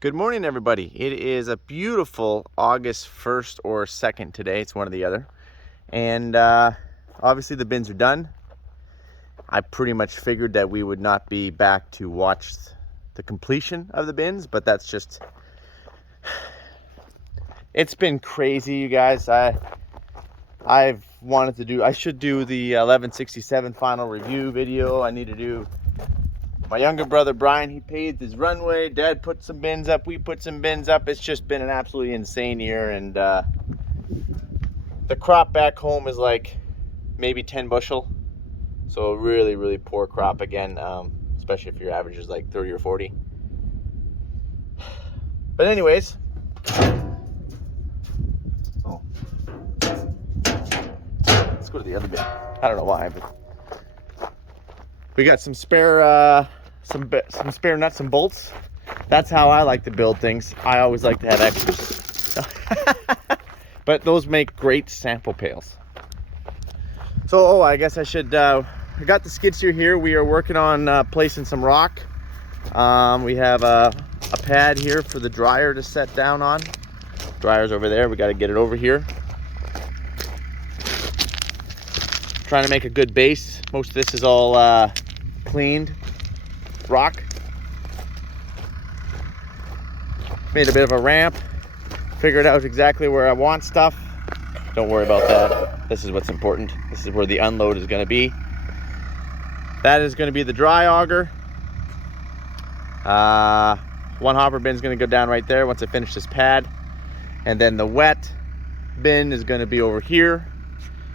Good morning, everybody. It is a beautiful August 1st or 2nd today. It's one or the other. And obviously the bins are done. I pretty much figured that we would not be back to watch the completion of the bins, but that's just, it's been crazy, you guys. I've wanted to do, I should do the 1167 final review video. I need to do my younger brother Brian, he paved his runway. Dad put some bins up, we put some bins up. It's just been an absolutely insane year, and the crop back home is like maybe 10 bushel. So really, really poor crop again, especially if your average is like 30 or 40. But anyways, let's go to the other bin. I don't know why, but we got some spare some spare nuts and bolts. That's how I like to build things. I always like to have extras. But those make great sample pails. So, I guess I should, I got the skid steer here. We are working on placing some rock. We have a pad here for the dryer to set down on. Dryer's over there. We got to get it over here. Trying to make a good base. Most of this is all cleaned rock. Made a bit of a ramp. Figured out exactly where I want stuff. Don't worry about that. This is what's important. This is where the unload is going to be. That is going to be the dry auger. One hopper bin is going to go down right there once I finish this pad. And then the wet bin is going to be over here.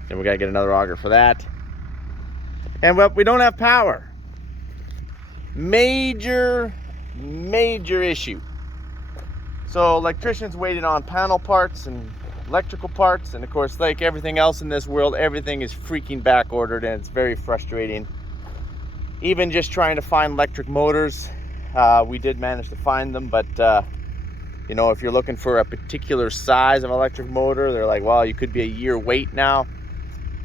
And we got to get another auger for that. And well, we don't have power. Major issue. So electricians waiting on panel parts and electrical parts, and of course, like everything else in this world, everything is freaking back ordered, and it's very frustrating. Even just trying to find electric motors, we did manage to find them, but you know, if you're looking for a particular size of electric motor, they're like, well, you could be a year wait now.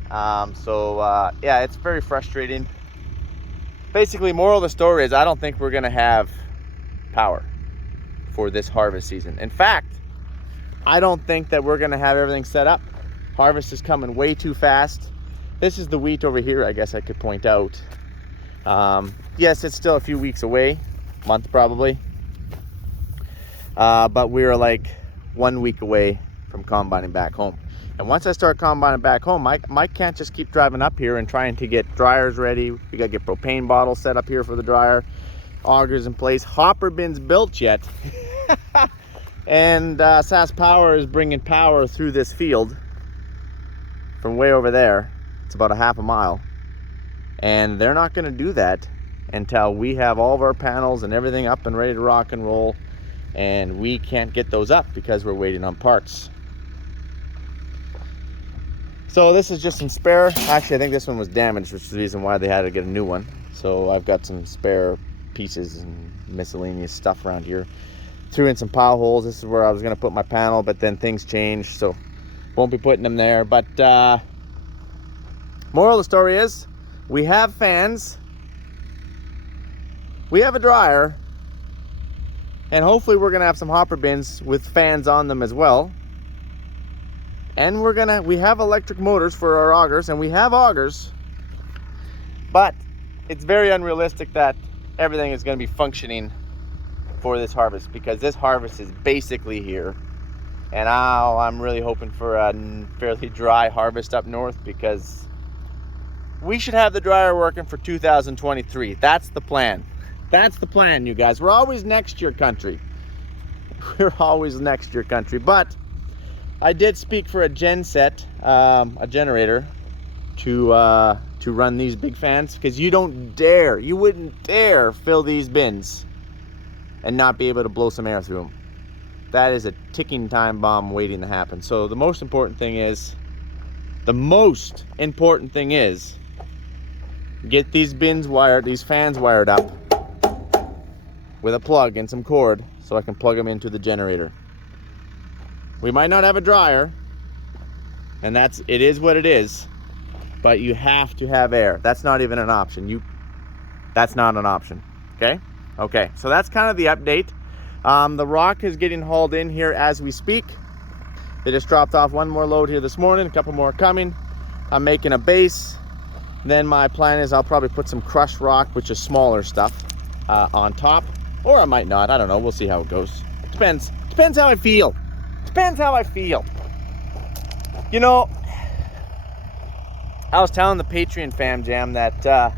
Yeah, it's very frustrating. Basically, moral of the story is I don't think we're gonna have power for this harvest season. In fact, I don't think that we're gonna have everything set up. Harvest is coming way too fast. This is the wheat over here, I guess I could point out. Yes, it's still a few weeks away, month probably. But we're like 1 week away from combining back home. And once I start combining back home, Mike can't just keep driving up here and trying to get dryers ready. We gotta get propane bottles set up here for the dryer, augers in place, hopper bins built yet. And Sask Power is bringing power through this field from way over there. It's about a half a mile. And they're not gonna do that until we have all of our panels and everything up and ready to rock and roll. And we can't get those up because we're waiting on parts. So this is just some spare. Actually, I think this one was damaged, which is the reason why they had to get a new one. So I've got some spare pieces and miscellaneous stuff around here. Threw in some pile holes. This is where I was going to put my panel, but then things changed, so won't be putting them there. But moral of the story is, we have fans, we have a dryer, and hopefully we're going to have some hopper bins with fans on them as well. And we have electric motors for our augers, and we have augers, but it's very unrealistic that everything is going to be functioning for this harvest, because this harvest is basically here. And now I'm really hoping for a fairly dry harvest up north, because we should have the dryer working for 2023. That's the plan. That's the plan, you guys. We're always next year country. We're always next year country. But I did speak for a genset, a generator, to run these big fans, because you wouldn't dare fill these bins and not be able to blow some air through them. That is a ticking time bomb waiting to happen. So the most important thing is, get these bins wired, these fans wired up with a plug and some cord, so I can plug them into the generator. We might not have a dryer, and it is what it is, but you have to have air. That's not even an option. That's not an option, okay? Okay, so that's kind of the update. The rock is getting hauled in here as we speak. They just dropped off one more load here this morning, a couple more coming. I'm making a base. Then my plan is I'll probably put some crushed rock, which is smaller stuff, on top. Or I might not, I don't know, we'll see how it goes. Depends how I feel. Depends how I feel. You know, I was telling the Patreon fam jam that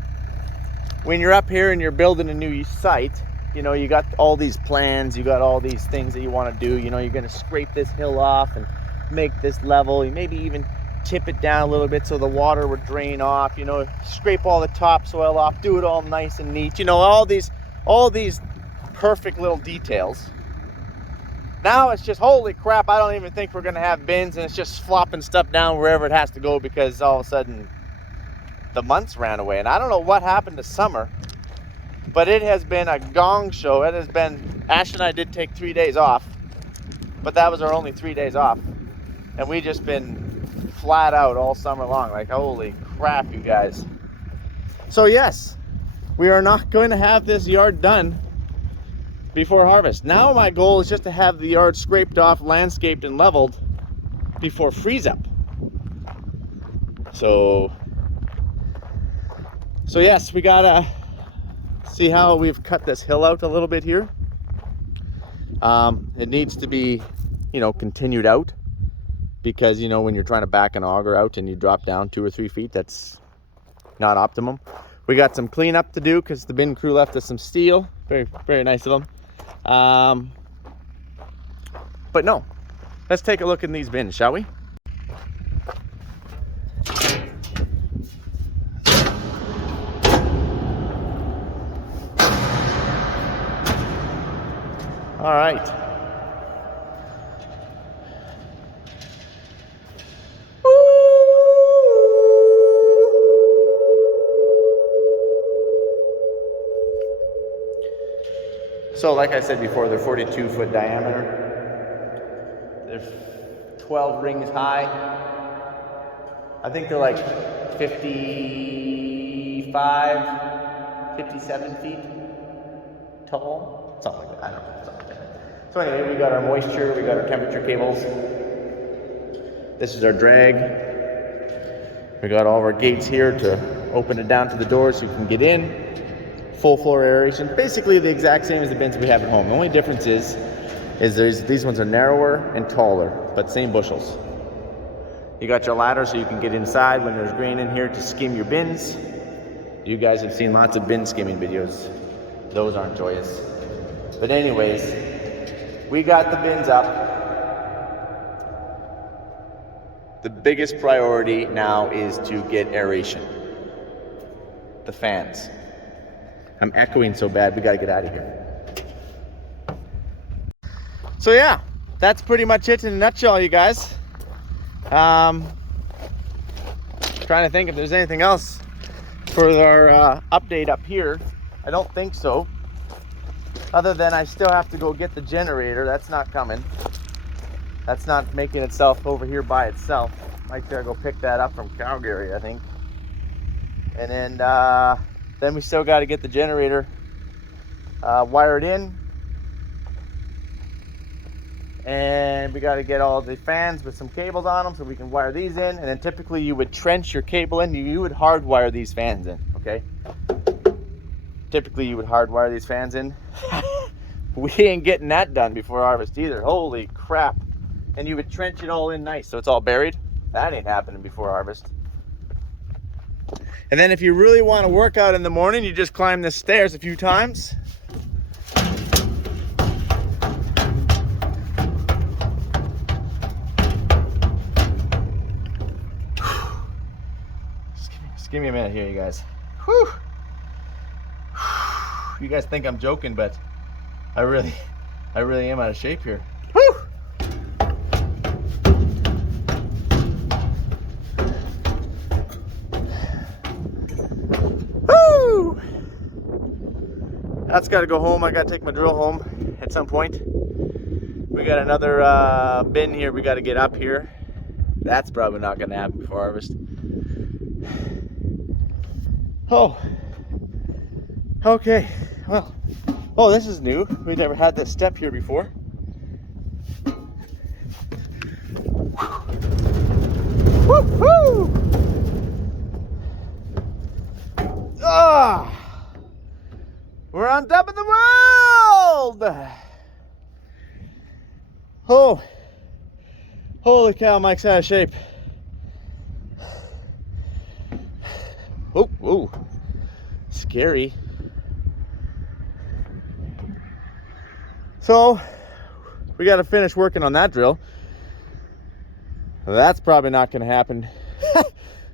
when you're up here and you're building a new site, you know, you got all these plans, you got all these things that you want to do. You know, you're going to scrape this hill off and make this level. You maybe even tip it down a little bit so the water would drain off. You know, scrape all the topsoil off, do it all nice and neat. You know, all these perfect little details. Now it's just, holy crap, I don't even think we're going to have bins, and it's just flopping stuff down wherever it has to go because all of a sudden the months ran away. And I don't know what happened to summer, but it has been a gong show. It has been, Ash and I did take 3 days off, but that was our only 3 days off. And we just been flat out all summer long. Like, holy crap, you guys. So yes, we are not going to have this yard done before harvest. Now my goal is just to have the yard scraped off, landscaped, and leveled before freeze up. So yes, we gotta see how we've cut this hill out a little bit here. It needs to be, you know, continued out, because, you know, when you're trying to back an auger out and you drop down 2 or 3 feet, that's not optimum. We got some cleanup to do because the bin crew left us some steel. Very, very nice of them. But no, let's take a look in these bins, shall we? All right. So like I said before, they're 42-foot diameter. They're 12 rings high. I think they're like 55, 57 feet tall. Something like that, I don't know, something like that. So anyway, we got our moisture, we got our temperature cables. This is our drag. We got all of our gates here to open it down to the door so you can get in. Full floor aeration, basically the exact same as the bins we have at home. The only difference is these ones are narrower and taller, but same bushels. You got your ladder so you can get inside when there's grain in here to skim your bins. You guys have seen lots of bin skimming videos. Those aren't joyous. But anyways, we got the bins up. The biggest priority now is to get aeration. The fans. I'm echoing so bad, we gotta get out of here. So yeah, that's pretty much it in a nutshell, you guys. Trying to think if there's anything else for our update up here. I don't think so. Other than I still have to go get the generator. That's not coming. That's not making itself over here by itself. Might gotta go pick that up from Calgary, I think. And then we still got to get the generator wired in, and we got to get all the fans with some cables on them so we can wire these in. And then typically you would trench your cable in, you would hardwire these fans in, okay? Typically you would hardwire these fans in. We ain't getting that done before harvest either. Holy crap. And you would trench it all in nice so it's all buried. That ain't happening before harvest. And then if you really want to work out in the morning, you just climb the stairs a few times. Just give me a minute here, you guys. Whew. You guys think I'm joking, but I really am out of shape here. Whew. That's got to go home. I got to take my drill home at some point. We got another bin here we got to get up here. That's probably not going to happen before harvest. Oh. Okay. Well, Oh, this is new. We never had this step here before. Woo-hoo! Ah! We're on top of the world! Oh, holy cow, Mike's out of shape. Oh, whoa, scary. So, we got to finish working on that drill. That's probably not going to happen.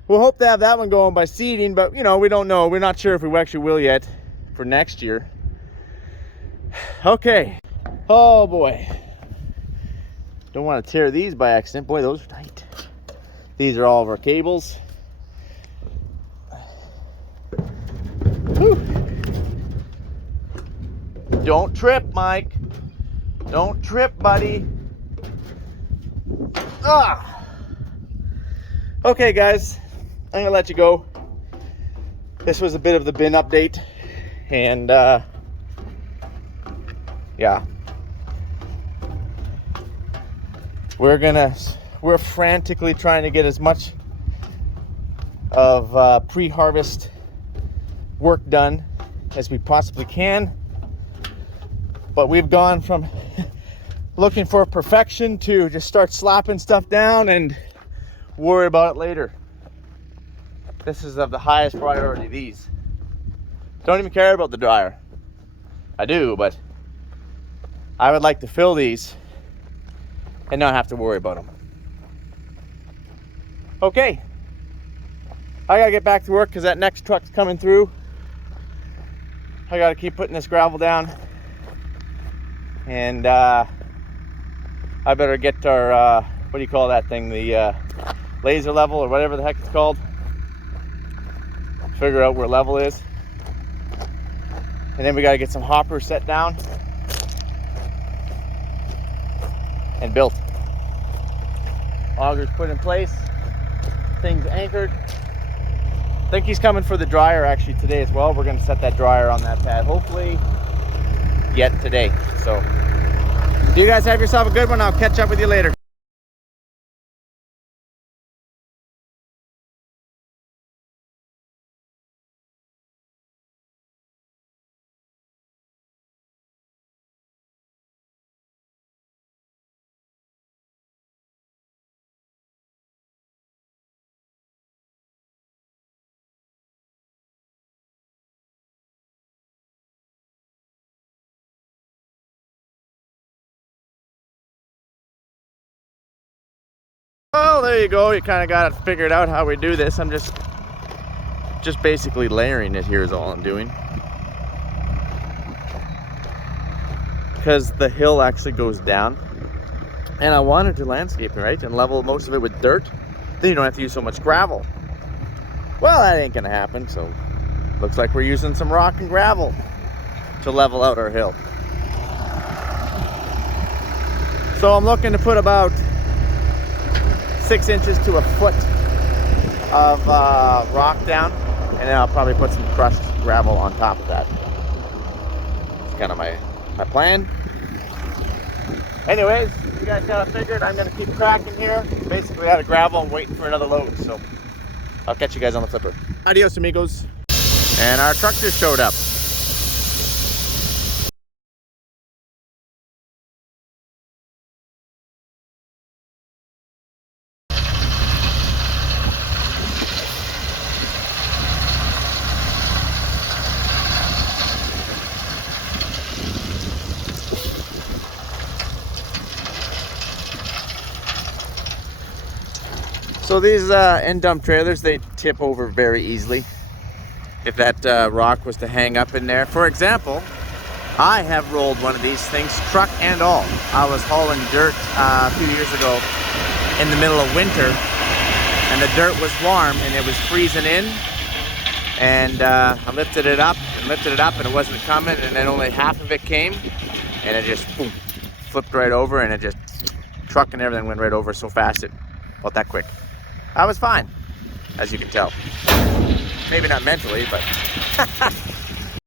We'll hope to have that one going by seeding, but you know, we don't know. We're not sure if we actually will yet for next year. Okay. Oh boy. Don't want to tear these by accident. Boy, those are tight. These are all of our cables. Whew. Don't trip, Mike. Don't trip, buddy. Ah. Okay, guys. I'm gonna let you go. This was a bit of the bin update, and yeah, we're frantically trying to get as much of pre-harvest work done as we possibly can, but we've gone from looking for perfection to just start slapping stuff down and worry about it later. This is of the highest priority, these. Don't even care about the dryer. I do, but I would like to fill these and not have to worry about them. Okay. I gotta get back to work because that next truck's coming through. I gotta keep putting this gravel down. And I better get our, what do you call that thing? The laser level or whatever the heck it's called. Figure out where level is, and then we got to get some hoppers set down and built. Augers put in place, things anchored. I think he's coming for the dryer actually today as well. We're going to set that dryer on that pad hopefully yet today. So you guys have yourself a good one. I'll catch up with you later. Well, there you go. You kind of got it figured out how we do this. I'm just basically layering it here is all I'm doing. Because the hill actually goes down. And I wanted to landscape it, right? And level most of it with dirt. Then you don't have to use so much gravel. Well, that ain't gonna happen, so looks like we're using some rock and gravel to level out our hill. So I'm looking to put about 6 inches to a foot of rock down, and then I'll probably put some crushed gravel on top of that. It's kind of my plan. Anyways, you guys got it figured. I'm gonna keep cracking here. Basically out of gravel and waiting for another load, so I'll catch you guys on the flipper. Adios, amigos. And our truck just showed up. So these end dump trailers, they tip over very easily if that rock was to hang up in there. For example, I have rolled one of these things, truck and all. I was hauling dirt a few years ago in the middle of winter, and the dirt was warm and it was freezing in, and I lifted it up and it wasn't coming, and then only half of it came, and it just boom, flipped right over, and it just, truck and everything went right over so fast, it felt that quick. I was fine, as you can tell. Maybe not mentally, but